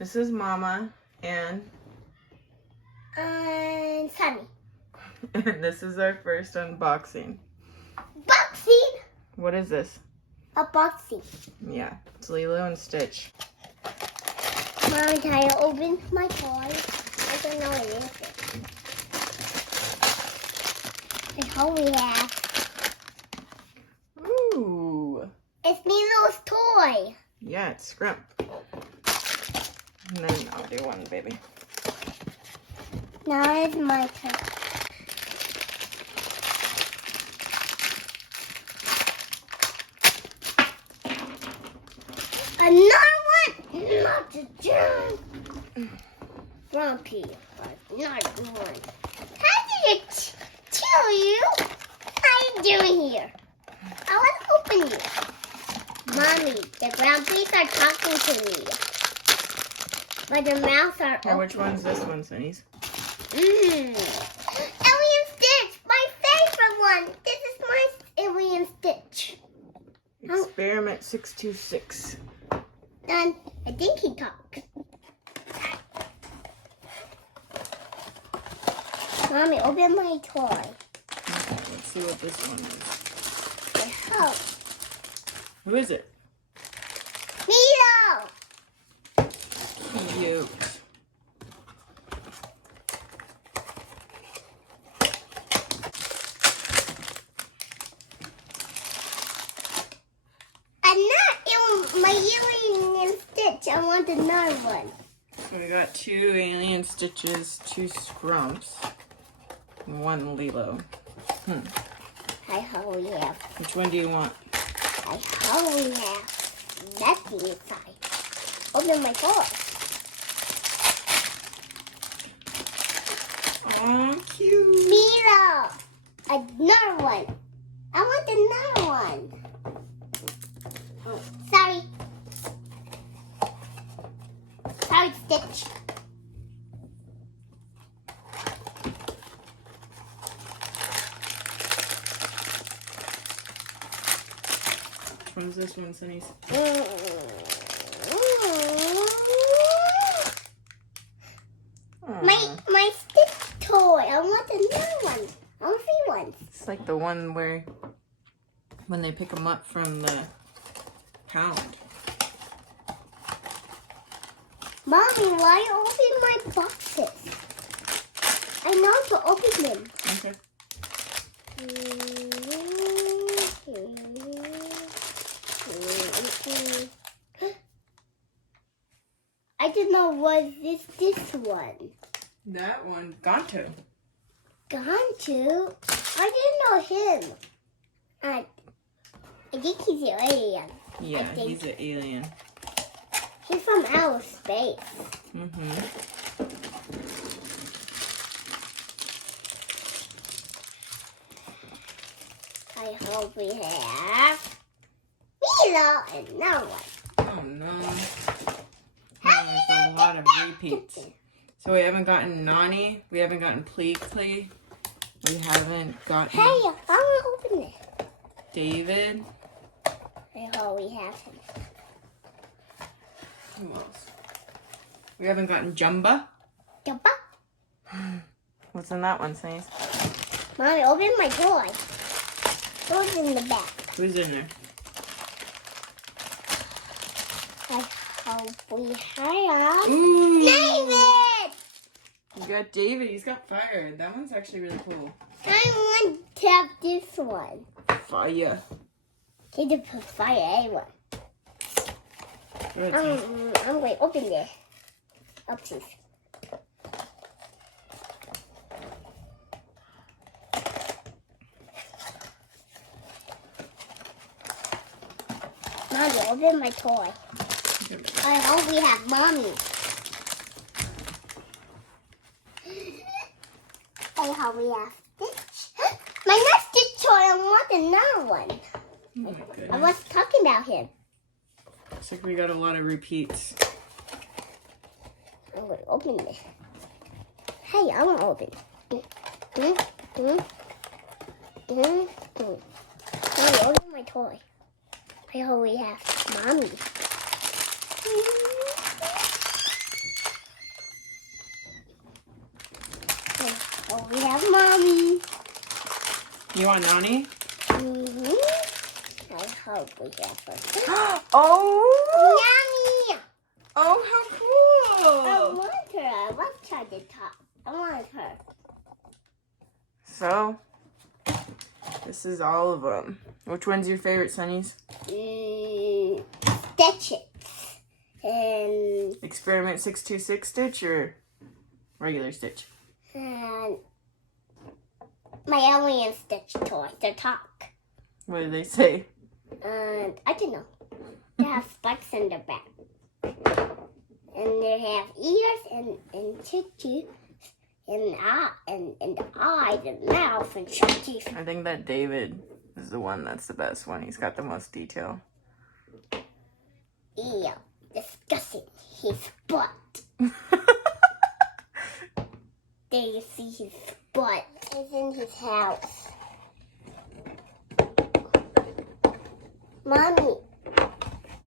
This is Mama and Sunny. and this is our first unboxing. Boxing. What is this? A boxing. Yeah, it's Lilo and Stitch. Mommy, can I open my toy? I don't know what it is. I hope we have. Ooh. It's Lilo's toy. Yeah, it's Scrump. And then I'll do one, baby. Now it's my turn. Another one! Not the jump! Grumpy, but not one. How did it kill you? How are you doing here? I want to open you. Mommy, the grumpies are talking to me. But the mouths are Here, which one's this one, Sunny's? Alien Stitch! My favorite one! This is my Alien Stitch. Experiment 626. And I think he talks. Mommy, open my toy. Okay, let's see what this one is. I hope. Who is it? LILO! Cute. I'm not my Alien Stitch. I want another one. So we got 2 Alien Stitches, 2 Scrumps, and 1 Lilo. I hope we have. Which one do you want? I hope we have nothing inside. Open my toy. Aw, cute. LILO! Another one. I want another one. Oh, sorry. Sorry, Stitch. Which one's this one, Sunny's? My Stitch toy. I want another one. I want 3 ones. It's like the one where when they pick them up from the pound. Mommy, why you open my boxes? I know to open them. Okay. I didn't know was this one. That one, Gonto. Gonto? I didn't know him. I think he's an alien. Yeah, he's an alien. He's from outer space. I hope we have LILO and another one. Oh no. There's a lot of repeats. So we haven't gotten Nani. We haven't gotten Pleakley. We haven't gotten Hey, I want to open it. David. I hope we have him. Who else? We haven't gotten Jumba. Jumba. What's in that one, Snace? Mommy, open my toy. Who's in the back? Who's in there? I hope we have Ooh. David! You got David. He's got fire. That one's actually really cool. I want to have this one. Fire. Need to put fire everywhere. Go ahead, Snace. I'm going to open it. Oopsies. Mommy, open my toy. I hope we have Mommy. I hope we have Stitch. My next Stitch toy, I want another one. Oh my I goodness. was talking about him. Looks like we got a lot of repeats. I'm going to open this. Hey, I want to open. Mommy, open my toy. I hope we have Mommy. Oh, we have Mommy. You want Nani? I hope we have her. Oh! Yummy! Oh, how cool! I want her. I want her to talk. I want her. So, this is all of them. Which one's your favorite, Sunnies? Stitches. And Experiment 626 Stitch or regular Stitch? my alien Stitch toys. They talk. What do they say? I don't know. They have spikes in their back. And they have ears and teeth and the eyes and mouth and sharp teeth. I think that David is the one that's the best one. He's got the most detail. Ew. Disgusting. His butt. There you see his butt. It's in his house. Mommy,